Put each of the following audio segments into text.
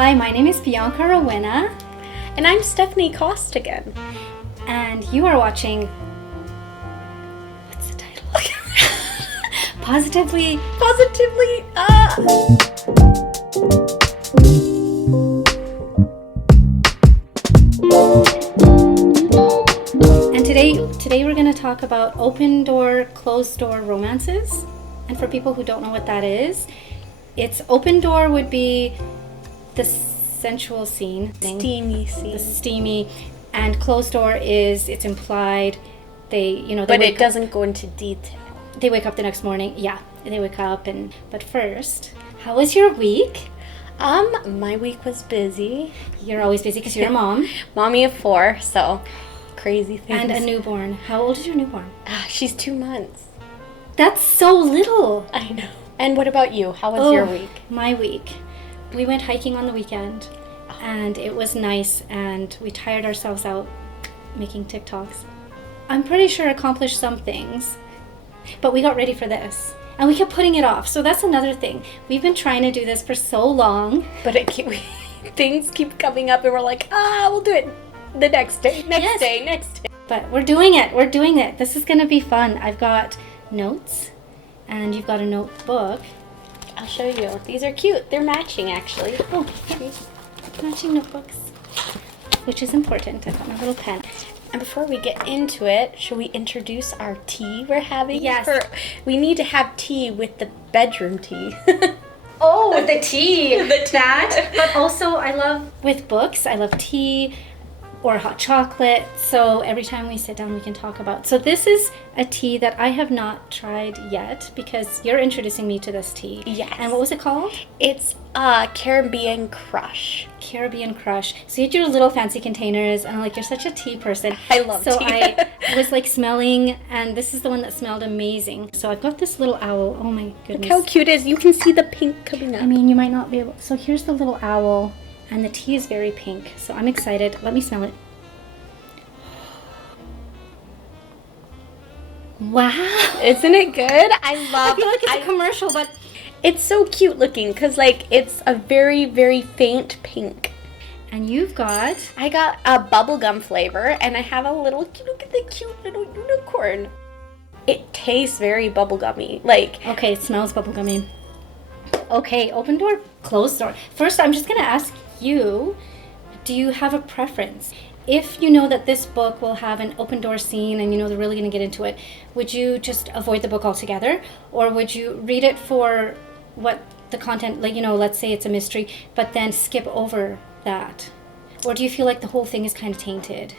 Hi, my name is Bianca And I'm Steffanie Costigan. and you are watching. What's the title? Positively. And today we're going to talk about open door, closed door romances. And for people who don't know what that is, it's open door would be the sensual scene, Steamy scene. the steamy, and closed door is it's implied. But it doesn't go into detail. They wake up the next morning. Yeah, they wake up but first, how was your week? My week was busy. You're always busy because you're a mom. Mommy of 4, so crazy things. And a newborn. How old is your newborn? She's 2 months. That's so little. I know. And what about you? How was your week? My week. We went hiking on the weekend, and it was nice, and we tired ourselves out making TikToks. I'm pretty sure accomplished some things, but we got ready for this. And we kept putting it off. So that's another thing. We've been trying to do this for so long. But things keep coming up and we're like, we'll do it the next day, next day. But we're doing it. This is going to be fun. I've got notes, and you've got a notebook. I'll show you. These are cute. They're matching, actually. Oh, yeah. Matching notebooks, which is important. I've got my little pen. And before we get into it, should we introduce our tea we're having? Yes. We need to have tea with the bedroom tea. Oh, the tea. That. But also, I love tea or hot chocolate. So every time we sit down, we can talk about. So this is a tea that I have not tried yet because you're introducing me to this tea. Yes. And what was it called? It's Caribbean Crush. Caribbean Crush. So you had your little fancy containers, and I'm like, you're such a tea person. I love tea. So I was like smelling, and this is the one that smelled amazing. So I've got this little owl. Oh my goodness. Look how cute it is. You can see the pink coming up. I mean, you might not be able. So here's the little owl, and the tea is very pink. So I'm excited. Let me smell it. Wow. Isn't it good? I feel like it's a commercial, but it's so cute looking because it's a very, very faint pink. And I got a bubblegum flavor, and I have a little, look at the cute little unicorn. It tastes very bubblegummy. Okay, it smells bubblegummy. Okay, open door, closed door. First, I'm just going to ask you, do you have a preference? If you know that this book will have an open door scene and you know they're really going to get into it, would you just avoid the book altogether? Or would you read it for what the content, let's say it's a mystery, but then skip over that? Or do you feel like the whole thing is kind of tainted?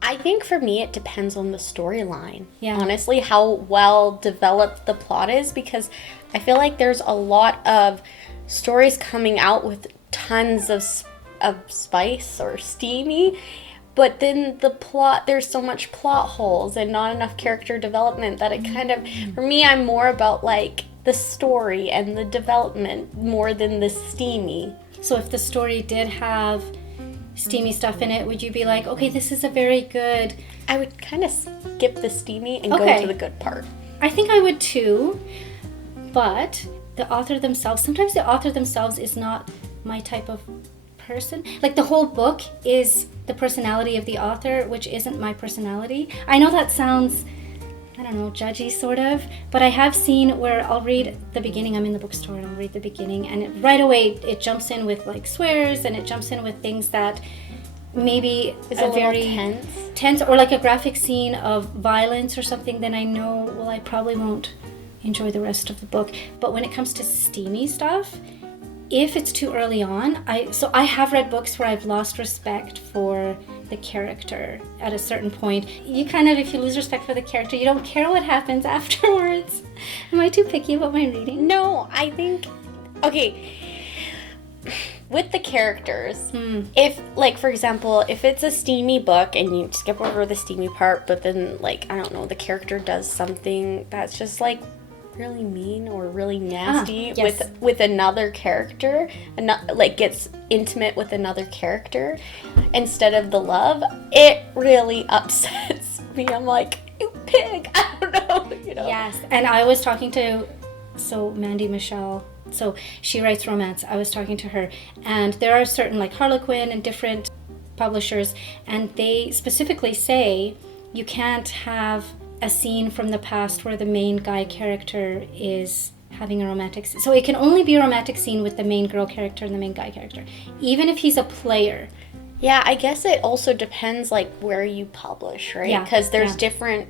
I think for me it depends on the storyline. Yeah. Honestly, how well developed the plot is, because I feel like there's a lot of stories coming out with tons of spice or steamy, but then the plot, there's so much plot holes and not enough character development that it kind of, for me, I'm more about the story and the development more than the steamy. So if the story did have steamy stuff in it, would you be like, okay, this is a very good... I would kind of skip the steamy and go to the good part. I think I would too, but sometimes the author themselves is not my type of person. The whole book is the personality of the author, which isn't my personality. I know that sounds, I don't know, judgy sort of, but I have seen where I'll read the beginning. I'm in the bookstore and I'll read the beginning, and right away it jumps in with swears, and it jumps in with things that maybe is a very tense, or a graphic scene of violence or something. Then I know, well, I probably won't enjoy the rest of the book. But when it comes to steamy stuff, if it's too early on, I have read books where I've lost respect for the character at a certain point. You kind of, if you lose respect for the character, you don't care what happens afterwards. Am I too picky about my reading? No, I think, okay, with the characters, if, for example, if it's a steamy book and you skip over the steamy part, but then, I don't know, the character does something that's just, really mean or really nasty yes. with another character, gets intimate with another character instead of the love, it really upsets me. I'm like, you pig. I don't know. Yes, and I was talking to Mandy Michelle So she writes romance. I was talking to her, and there are certain, like Harlequin and different publishers, and they specifically say you can't have a scene from the past where the main guy character is having a romantic scene. So it can only be a romantic scene with the main girl character and the main guy character, even if he's a player. Yeah, I guess it also depends, like, where you publish, right? Yeah, Because there's yeah. different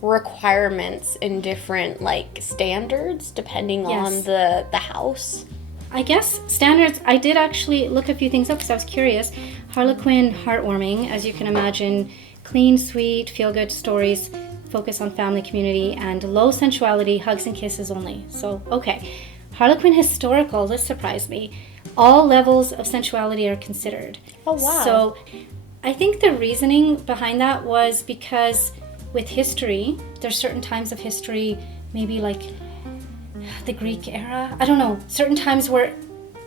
requirements and different, like, standards depending Yes. on the house. I guess standards, I did actually look a few things up because I was curious. Harlequin, heartwarming, as you can imagine, clean, sweet, feel-good stories, focus on family, community, and low sensuality, hugs and kisses only. So, okay. Harlequin, historical, this surprised me. All levels of sensuality are considered. Oh, wow. So I think the reasoning behind that was because with history, there's certain times of history, maybe like the Greek era, I don't know, certain times where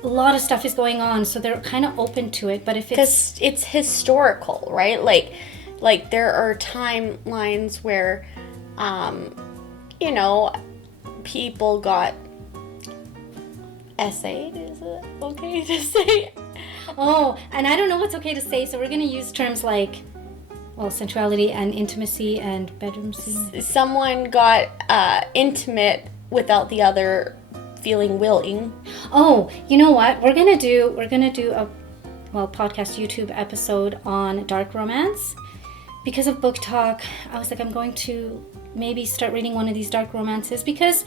a lot of stuff is going on, so they're kind of open to it. But if it's... Because it's historical, right? Like there are timelines where, you know, people got essayed, is it okay to say? Oh, and I don't know what's okay to say, so we're going to use terms like, well, sensuality and intimacy and bedroom scene. Someone got intimate without the other feeling willing. Oh, you know what? We're gonna do a podcast YouTube episode on dark romance. Because of book talk, I was like, I'm going to maybe start reading one of these dark romances because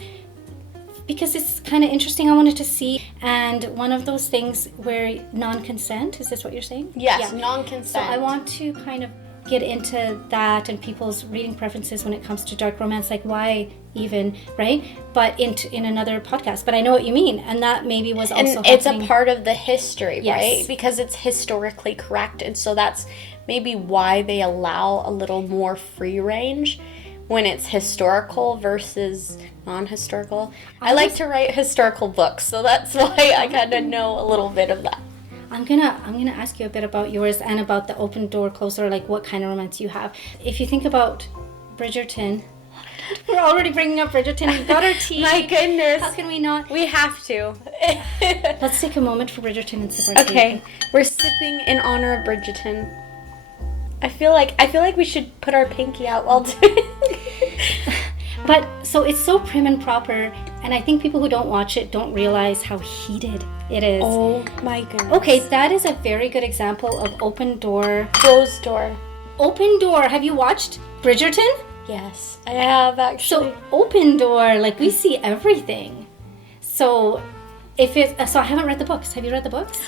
it's kind of interesting. I wanted to see, and one of those things where non-consent, is this what you're saying? Yes, Yeah. non-consent. So I want to kind of get into that and people's reading preferences when it comes to dark romance, like why even, right? But in another podcast. But I know what you mean, and that maybe was also and it's a happening. part of the history, Yes. right? Because it's historically correct, and so that's maybe why they allow a little more free range when it's historical versus non-historical. I like to write historical books, so that's why I kind of know a little bit of that. I'm gonna ask you a bit about yours and about the open door, closer, like what kind of romance you have. If you think about Bridgerton, we're already bringing up Bridgerton. We've got our tea. My goodness. How can we not? We have to. Let's take a moment for Bridgerton and sip our tea. Okay, we're sipping in honor of Bridgerton. I feel like we should put our pinky out while doing. But so it's so prim and proper, and I think people who don't watch it don't realize how heated it is. Oh my goodness. Okay, that is a very good example of open door. Closed door. Open door. Have you watched Bridgerton? Yes, I have actually. So open door, like we see everything. So so I haven't read the books. Have you read the books?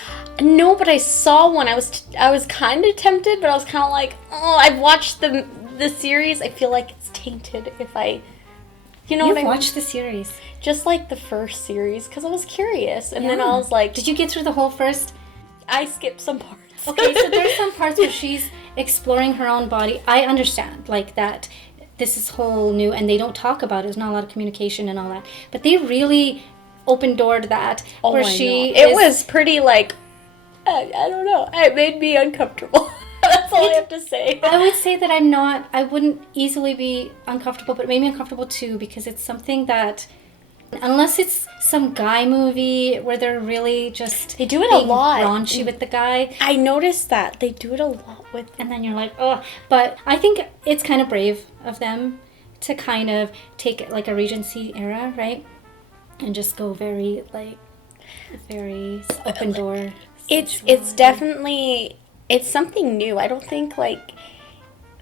No, but I saw one. I was kind of tempted, but I was kind of like, oh, I've watched the series. I feel like it's tainted if I, you know You've what I mean? watched the series. Just like the first series, because I was curious, and then I was like, did you get through the whole first? I skipped some parts. Okay, so there's some parts where she's exploring her own body. I understand, like that. This is whole new, and they don't talk about it. There's not a lot of communication and all that. But they really open-doored that, where she It was pretty like, I don't know. It made me uncomfortable. That's all I have to say. I would say that I wouldn't easily be uncomfortable, but it made me uncomfortable too, because it's something that, unless it's some guy movie where they're really just They do it a being lot. raunchy with the guy, I noticed that. They do it a lot with... and then you're like, oh. But I think it's kind of brave of them to kind of take like a Regency era, right? And just go very open door. It's definitely... It's something new. I don't think, like...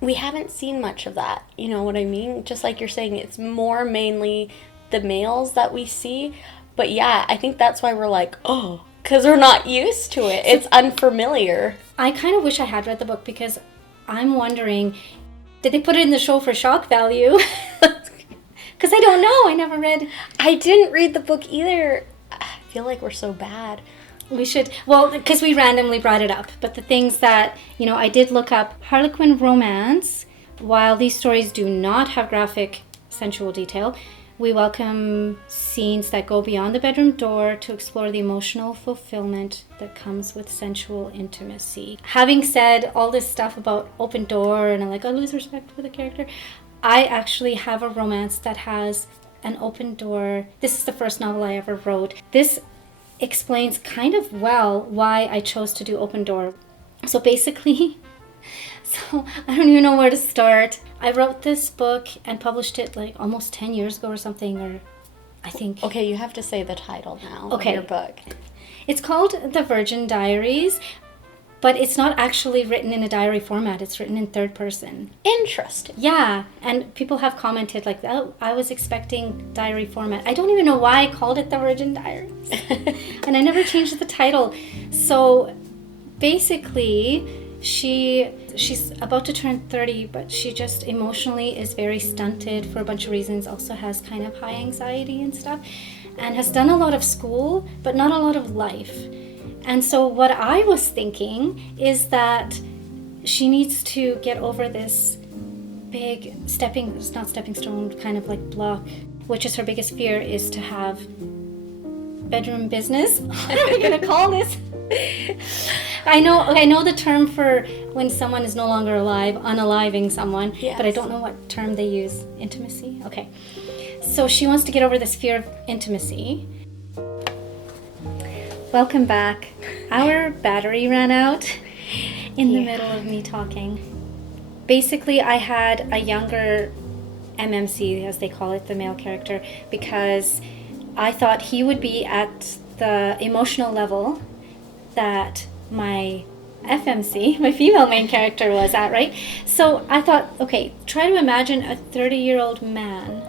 We haven't seen much of that. You know what I mean? Just like you're saying, it's more mainly the males that we see. But yeah, I think that's why we're like, oh... Because we're not used to it. It's unfamiliar. I kind of wish I had read the book, because I'm wondering, did they put it in the show for shock value? Because I don't know. I never read. I didn't read the book either. I feel like we're so bad. We should, well, because we randomly brought it up. But the things that, I did look up, Harlequin romance, while these stories do not have graphic sensual detail, we welcome scenes that go beyond the bedroom door to explore the emotional fulfillment that comes with sensual intimacy. Having said all this stuff about open door and I lose respect for the character, I actually have a romance that has an open door. This is the first novel I ever wrote. This explains kind of well why I chose to do open door. So basically, so I don't even know where to start. I wrote this book and published it like almost 10 years ago or something, or I think. Okay, you have to say the title now of Okay. your book. It's called The Virgin Diaries, but it's not actually written in a diary format. It's written in third person. Interesting. Yeah, and people have commented like, oh, I was expecting diary format. I don't even know why I called it The Virgin Diaries. And I never changed the title. So basically, she's about to turn 30, but she just emotionally is very stunted for a bunch of reasons. Also has kind of high anxiety and stuff, and has done a lot of school, but not a lot of life. And so what I was thinking is that she needs to get over this big not stepping stone, kind of like block, which is her biggest fear, is to have bedroom business. What are we gonna call this? I know the term for when someone is no longer alive, unaliving someone, Yes. but I don't know what term they use. Intimacy? Okay. So she wants to get over this fear of intimacy. Welcome back. Our battery ran out in the middle of me talking. Basically, I had a younger MMC, as they call it, the male character, because I thought he would be at the emotional level that my FMC, my female main character, was at, right? So I thought, okay, try to imagine a 30-year-old man.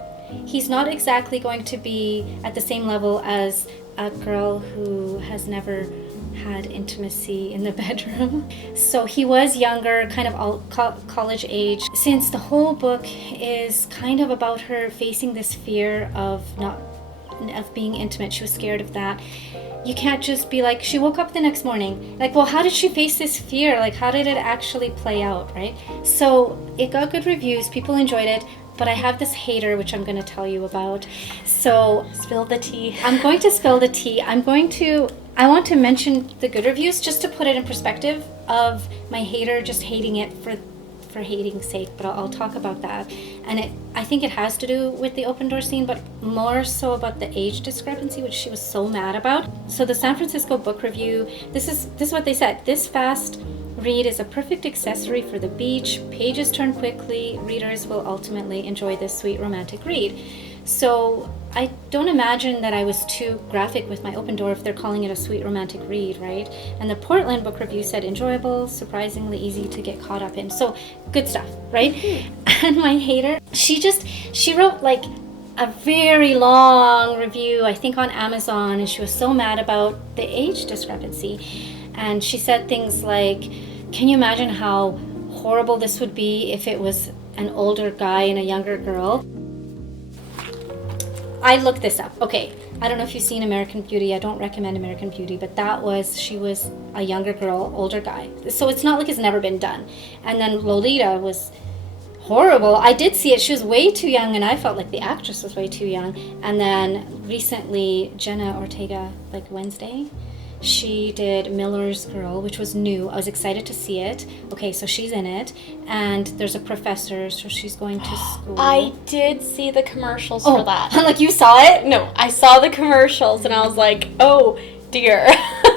He's not exactly going to be at the same level as a girl who has never had intimacy in the bedroom. So he was younger, kind of college age. Since the whole book is kind of about her facing this fear of being intimate, she was scared of that. You can't just be like, she woke up the next morning. Like, well, how did she face this fear? Like, how did it actually play out, right? So it got good reviews. People enjoyed it. But I have this hater, which I'm going to tell you about. So Spill the tea. I'm going to spill the tea. I want to mention the good reviews just to put it in perspective of my hater just hating it for hating's sake, but I'll talk about that. And I think it has to do with the open door scene, but more so about the age discrepancy, which she was so mad about. So the San Francisco Book Review, this is what they said. This fast read is a perfect accessory for the beach. Pages turn quickly. Readers will ultimately enjoy this sweet romantic read. So I don't imagine that I was too graphic with my open door if they're calling it a sweet romantic read, right? And the Portland Book Review said enjoyable, surprisingly easy to get caught up in. So good stuff, right? Mm-hmm. And my hater, she wrote like a very long review, I think on Amazon, and she was so mad about the age discrepancy. And she said things like, can you imagine how horrible this would be if it was an older guy and a younger girl? I looked this up. Okay, I don't know if you've seen American Beauty. I don't recommend American Beauty, but she was a younger girl, older guy. So it's not like it's never been done. And then Lolita was horrible. I did see it. She was way too young, and I felt like the actress was way too young. And then recently, Jenna Ortega, like Wednesday, she did Miller's Girl, which was new. I was excited to see it. Okay, so she's in it. And there's a professor, so she's going to school. I did see the commercials for that. Like you saw it? No, I saw the commercials and I was like, oh dear.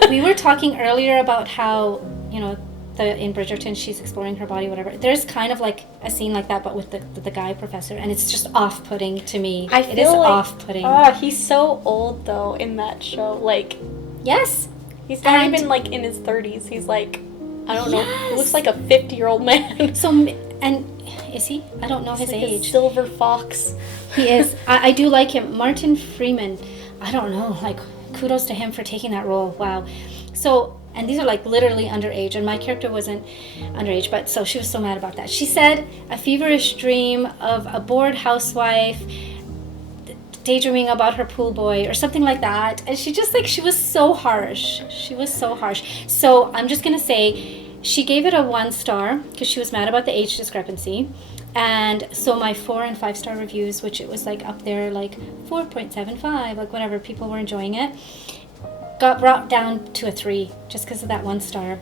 We were talking earlier about how, in Bridgerton, she's exploring her body, whatever. There's kind of like a scene like that, but with the guy professor, and it's just off-putting to me. It is off-putting. Oh, he's so old though in that show. Like, yes. He's not even like in his 30s. He's like, I don't know. He looks like a 50-year-old man. So, and is he? I don't know his like age. A silver fox. He is. I do like him. Martin Freeman. I don't know. Like, kudos to him for taking that role. Wow. So, and these are like literally underage, and my character wasn't underage, but so she was so mad about that. She said, a feverish dream of a bored housewife daydreaming about her pool boy or something like that, and she was so harsh. So I'm just gonna say she gave it a 1 star because she was mad about the age discrepancy. And so my 4 and 5 star reviews, which it was like up there like 4.75, like whatever, people were enjoying it, got brought down to a 3 just because of that 1 star.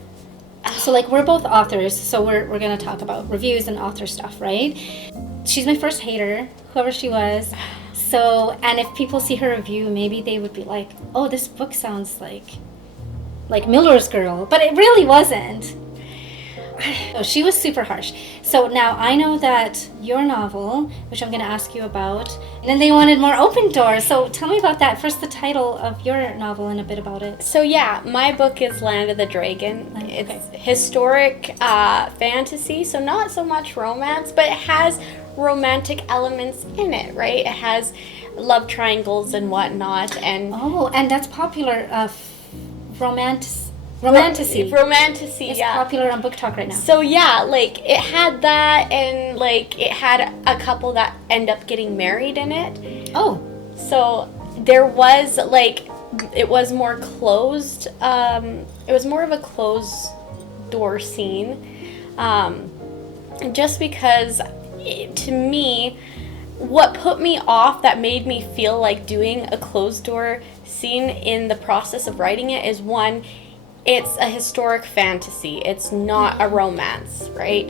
So like we're both authors, so we're gonna talk about reviews and author stuff, right? She's my first hater, whoever she was. So, and if people see her review, maybe they would be like, oh, this book sounds like Miller's Girl, but it really wasn't. So she was super harsh. So now I know that your novel, which I'm going to ask you about, and then they wanted more open doors. So tell me about that. First, the title of your novel and a bit about it. So yeah, my book is Land of the Dragon. Okay. It's historic fantasy, so not so much romance, but it has romantic elements in it, right? It has love triangles and whatnot, and Oh, and that's popular. Romanticy. Romanticy, It's yeah. popular on Book Talk right now. So yeah, like it had that, and like it had a couple that end up getting married in it. Oh, So there was like, it was more closed. It was more of a closed door scene, just because to me, what put me off, that made me feel like doing a closed door scene in the process of writing it, is one, it's a historic fantasy. It's not a romance, right?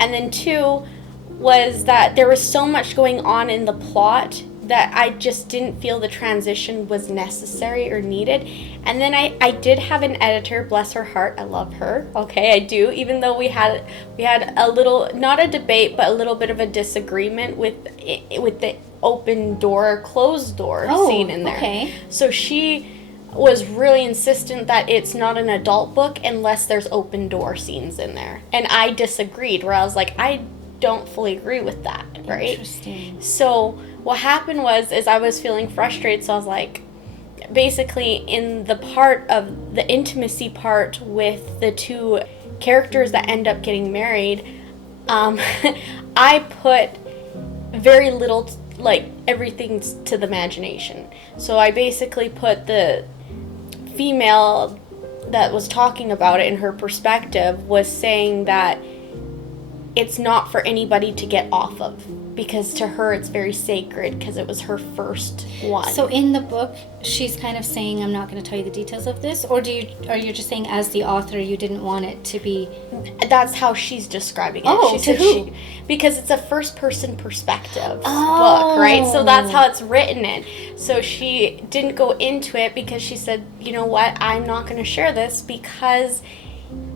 And then two was that there was so much going on in the plot that I just didn't feel the transition was necessary or needed. And then I did have an editor, bless her heart, I love her. Okay, I do. Even though we had a little, not a debate, but a little bit of a disagreement with the open door, closed door scene in there. Okay. So she was really insistent that it's not an adult book unless there's open door scenes in there. And I disagreed, where I was like, I don't fully agree with that, right? Interesting. So what happened is I was feeling frustrated, so I was like, basically in the part of the intimacy part with the two characters that end up getting married, I put very little, like everything to the imagination. So I basically put the female that was talking about it, in her perspective, was saying that it's not for anybody to get off of, because to her it's very sacred, because it was her first one. So in the book, she's kind of saying, I'm not going to tell you the details of this, or are you just saying as the author you didn't want it to be? That's how she's describing it. Oh, she to said who? Because it's a first person perspective Oh. book, right? So that's how it's written in. So she didn't go into it because she said, you know what, I'm not going to share this because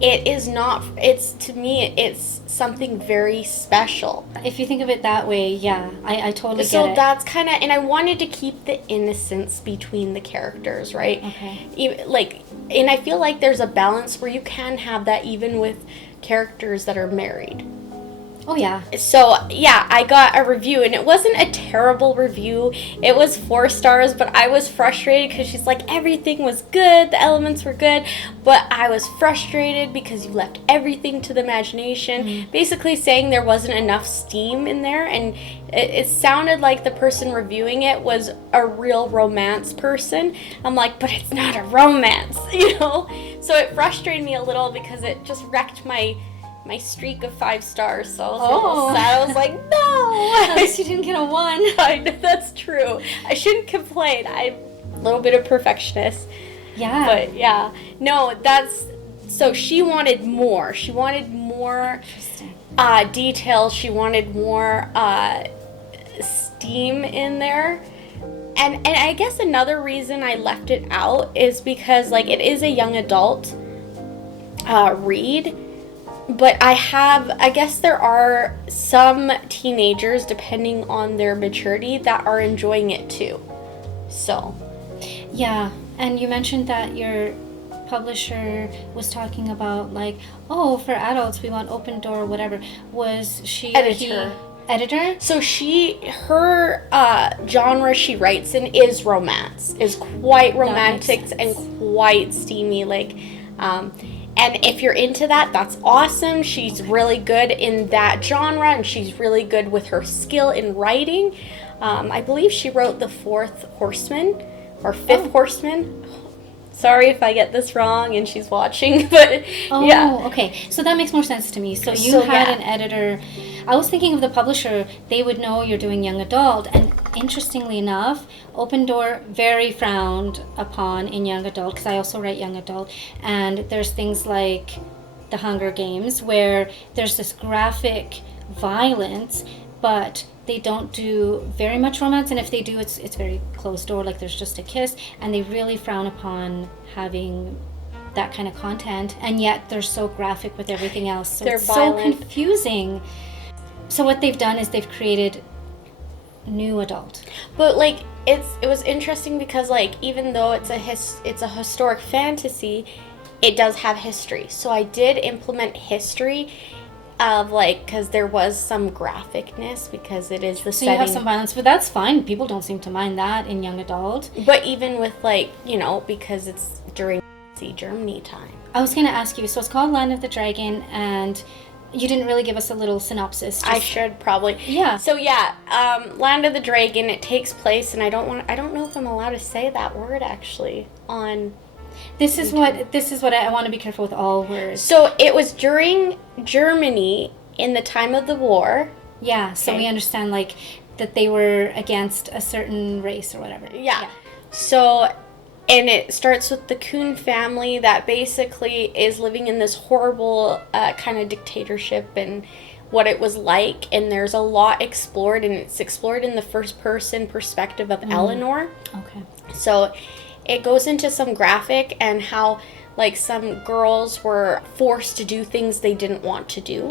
it is not, it's, to me, it's something very special. If you think of it that way, yeah, I totally get So it. that's kind of, and I wanted to keep the innocence between the characters, right? Okay. Like, and I feel like there's a balance where you can have that even with characters that are married. Oh, yeah. So, yeah, I got a review, and it wasn't a terrible review. It was 4 stars, but I was frustrated because she's like, everything was good, the elements were good, but I was frustrated because you left everything to the imagination, basically saying there wasn't enough steam in there, and it sounded like the person reviewing it was a real romance person. I'm like, but it's not a romance, you know? So it frustrated me a little because it just wrecked my streak of 5 stars, so I was a little sad. I was like, no! At least you didn't get a 1. I know, that's true. I shouldn't complain. I'm a little bit of perfectionist. Yeah. But yeah, no, so she wanted more. She wanted more details. She wanted more steam in there. And I guess another reason I left it out is because, like, it is a young adult read. But I guess there are some teenagers, depending on their maturity, that are enjoying it too. So. Yeah, and you mentioned that your publisher was talking about, like, oh, for adults we want open door, whatever. Was she Editor. Editor? So her genre she writes in is romance, is quite romantic and quite steamy, like, and if you're into that, that's awesome. She's really good in that genre, and she's really good with her skill in writing. I believe she wrote The Fourth Horseman, or Fifth Horseman. Sorry if I get this wrong and she's watching, but yeah. Okay. So that makes more sense to me. So you had an editor. I was thinking of the publisher. They would know you're doing young adult, and interestingly enough, open door very frowned upon in young adult, because I also write young adult, and there's things like The Hunger Games where there's this graphic violence, but they don't do very much romance, and if they do, it's very closed door, like there's just a kiss, and they really frown upon having that kind of content, and yet they're so graphic with everything else, so They're it's violent. so confusing. So what they've done is they've created new adult. But like it was interesting because like even though it's a historic fantasy, it does have history. So I did implement history of like, because there was some graphicness because it is the So setting. you have some violence, but that's fine. People don't seem to mind that in young adult. But even with like, you know, because it's during Germany time. I was going to ask you, so it's called Land of the Dragon, and you didn't really give us a little synopsis. I should probably. Yeah. So yeah, Land of the Dragon, it takes place, and I don't know if I'm allowed to say that word actually on. This is what I want to be careful with all words. So it was during Germany in the time of the war. Yeah, so Okay. we understand like that they were against a certain race or whatever. Yeah. So, and it starts with the Kuhn family that basically is living in this horrible kind of dictatorship and what it was like. And there's a lot explored, and it's explored in the first person perspective of Eleanor. Okay. So it goes into some graphic and how like some girls were forced to do things they didn't want to do,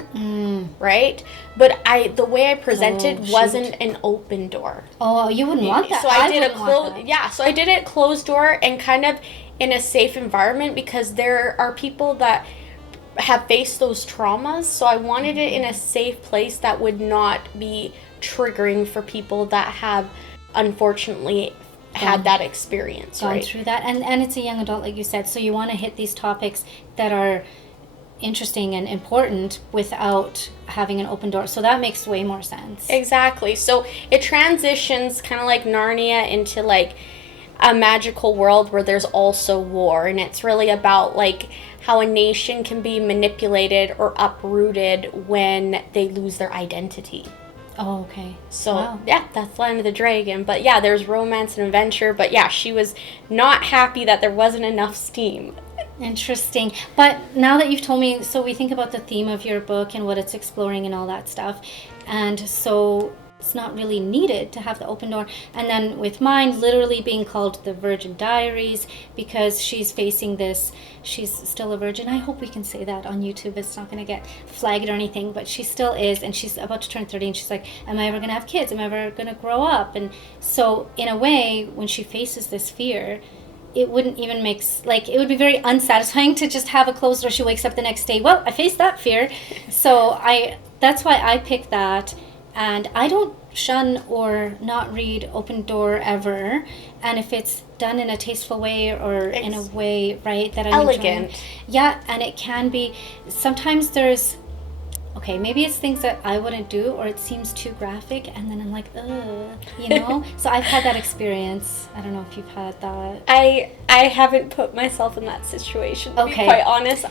right? But the way I presented shoot. wasn't an open door. Oh, you wouldn't want that. So I did a wouldn't want that. so I did it closed door and kind of in a safe environment because there are people that have faced those traumas. So I wanted it in a safe place that would not be triggering for people that have unfortunately had that experience, Gone right? through that, and it's a young adult, like you said, so you want to hit these topics that are interesting and important without having an open door. So that makes way more sense. Exactly. So it transitions kind of like Narnia into like a magical world where there's also war, and it's really about like how a nation can be manipulated or uprooted when they lose their identity. Oh, okay. So Wow. yeah, that's Land of the Dragon. But yeah, there's romance and adventure. But yeah, she was not happy that there wasn't enough steam. Interesting. But now that you've told me, so we think about the theme of your book and what it's exploring and all that stuff. And so it's not really needed to have the open door. And then with mine literally being called the Virgin Diaries because she's facing this, she's still a virgin. I hope we can say that on YouTube. It's not going to get flagged or anything, but she still is. And she's about to turn 30 and she's like, am I ever going to have kids? Am I ever going to grow up? And so in a way, when she faces this fear, it wouldn't even make, like, it would be very unsatisfying to just have a closed door. She wakes up the next day, well, I faced that fear. So that's why I picked that. And I don't shun or not read open door ever. And if it's done in a tasteful way or in a way, right, that I'm Elegant. enjoying. Yeah, and it can be, sometimes there's, okay, maybe it's things that I wouldn't do or it seems too graphic and then I'm like, ugh, you know? So I've had that experience. I don't know if you've had that. I haven't put myself in that situation, to be Okay. quite honest.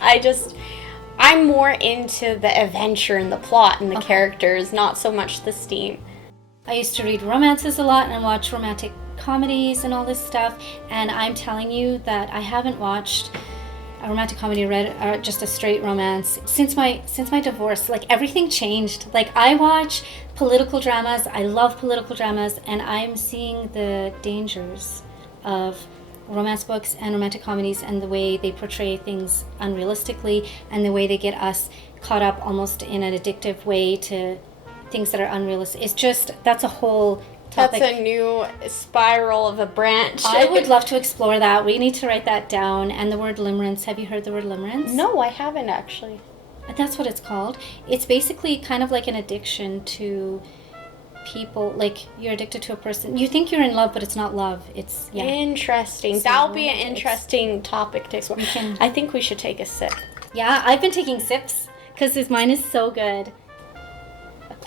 I'm more into the adventure and the plot and the characters, not so much the steam. I used to read romances a lot and watch romantic comedies and all this stuff, and I'm telling you that I haven't watched a romantic comedy, read just a straight romance since my divorce. Like everything changed. Like I watch political dramas, I love political dramas, and I'm seeing the dangers of romance books and romantic comedies and the way they portray things unrealistically and the way they get us caught up almost in an addictive way to things that are unrealistic. It's just, that's a whole topic. That's a new spiral of a branch. I would love to explore that. We need to write that down. And the word limerence. Have you heard the word limerence? No, I haven't actually. That's what it's called. It's basically kind of like an addiction to people. Like you're addicted to a person. You think you're in love, but it's not love. It's, yeah. Interesting. So That'll be an it's- interesting topic to explore. I think we should take a sip. Yeah, I've been taking sips because mine is so good.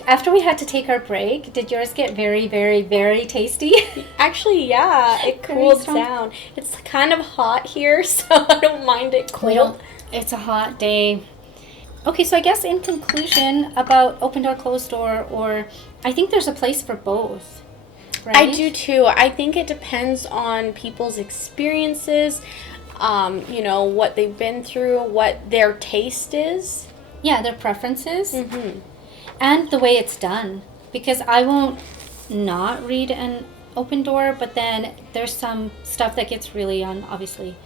After we had to take our break, did yours get very, very, very tasty? Actually, yeah, it Very cooled strong. down. It's kind of hot here, so I don't mind it cold. It's a hot day. Okay, so I guess in conclusion about open door, closed door, or I think there's a place for both. Right? I do too. I think it depends on people's experiences, you know, what they've been through, what their taste is. Yeah, their preferences Mm-hmm. and the way it's done. because I won't not read an open door, but then there's some stuff that gets really obviously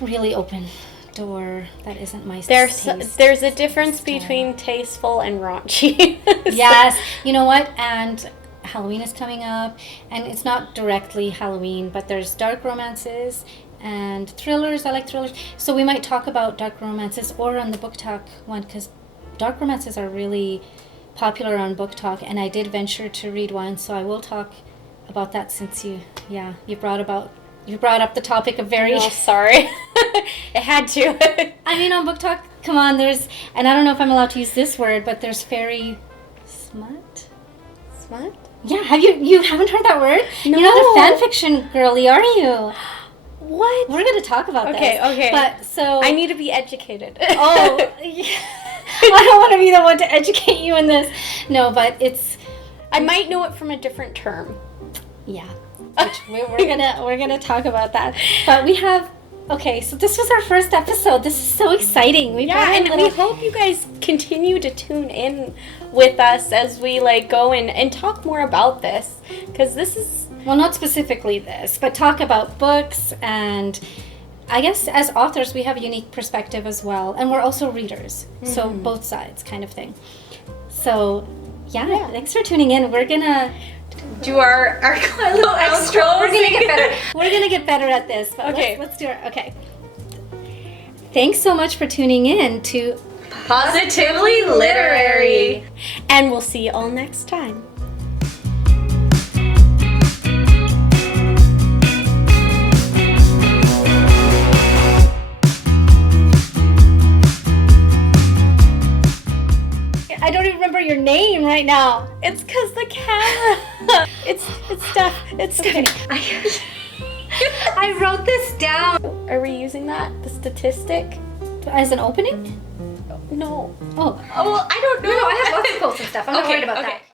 really open door that isn't my taste. There's a difference between tasteful and raunchy. Yes, you know what? And Halloween is coming up, and it's not directly Halloween, but there's dark romances and thrillers. I like thrillers, so we might talk about dark romances or on the Book Talk one, because dark romances are really popular on Book Talk, and I did venture to read one, so I will talk about that since you brought up the topic of very... Oh, sorry. It had to. I mean, on Book Talk, come on, there's... And I don't know if I'm allowed to use this word, but there's fairy smut? Smut? Yeah, you haven't heard that word? No. You're not a fan fiction girly, are you? What? We're going to talk about this. Okay. But, so... I need to be educated. Oh, yeah. I don't want to be the one to educate you in this. No, but it's... I might know it from a different term. Yeah. Which we're gonna talk about that. But we have... Okay, so this was our first episode. This is so exciting. We hope you guys continue to tune in with us as we go and talk more about this, because this is... Well, not specifically this, but talk about books, and I guess as authors we have a unique perspective as well, and we're also readers, so both sides kind of thing. So yeah, thanks for tuning in. We're gonna do our little extra. We're gonna get better. We're gonna get better at this. But okay, let's do it. Okay. Thanks so much for tuning in to Positively Literary, and we'll see you all next time. I don't even remember your name right now. It's because the camera. It's Steph. It's okay. I wrote this down. Are we using that? The statistic? As an opening? No. Oh. Well, I don't know. No, I have lots of quotes and stuff. I'm not worried about that.